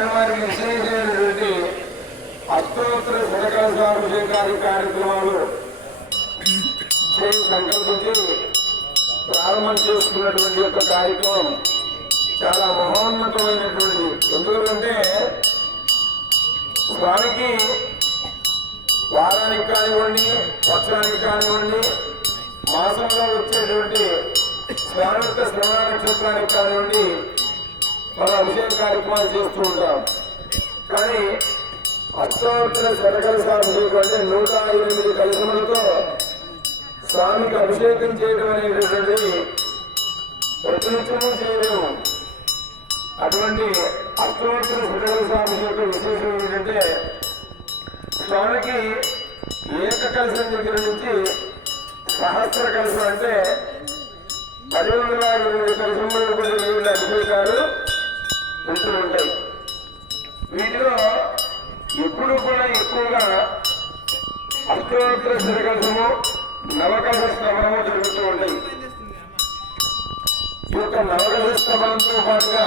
రాయవారి విశేషమైనటువంటి అష్టోత్తర శిరకలశాభిషేకాది కార్యక్రమాలు సంకల్పించి ప్రారంభం చేసుకున్నటువంటి యొక్క కార్యక్రమం చాలా మహోన్నతమైనటువంటి ఎందుకంటే స్వామికి వారానికి కానివ్వండి పక్షానికి కానివ్వండి మాసంలో వచ్చేటువంటి స్వామి శ్రవణ నక్షత్రానికి కానివ్వండి అభిషేక కార్యక్రమాలు చేస్తూ ఉంటాం. కానీ అష్టోత్తర శతకలశాభిషేకం అంటే నూట ఎనిమిది కలశములతో స్వామికి అభిషేకం చేయడం అనేటటువంటిది ప్రతినిత్యము చేయలేము. అటువంటి అష్టోత్తర యొక్క విశేషం ఏంటంటే స్వామికి ఏక కలశం దగ్గర నుంచి సహస్ర కలశం అంటే పది వందల ఇరవై కలశములు కూడా అభిషేకాలు ఉంటూ ఉంటాయి. వీటిలో ఎప్పుడు కూడా ఎక్కువగా అష్టోత్తర శిరకలశము నవకలశ శ్రవణము జరుగుతూ ఉంటాయి. ఈ యొక్క నవకలశ శ్రవణంతో పాటుగా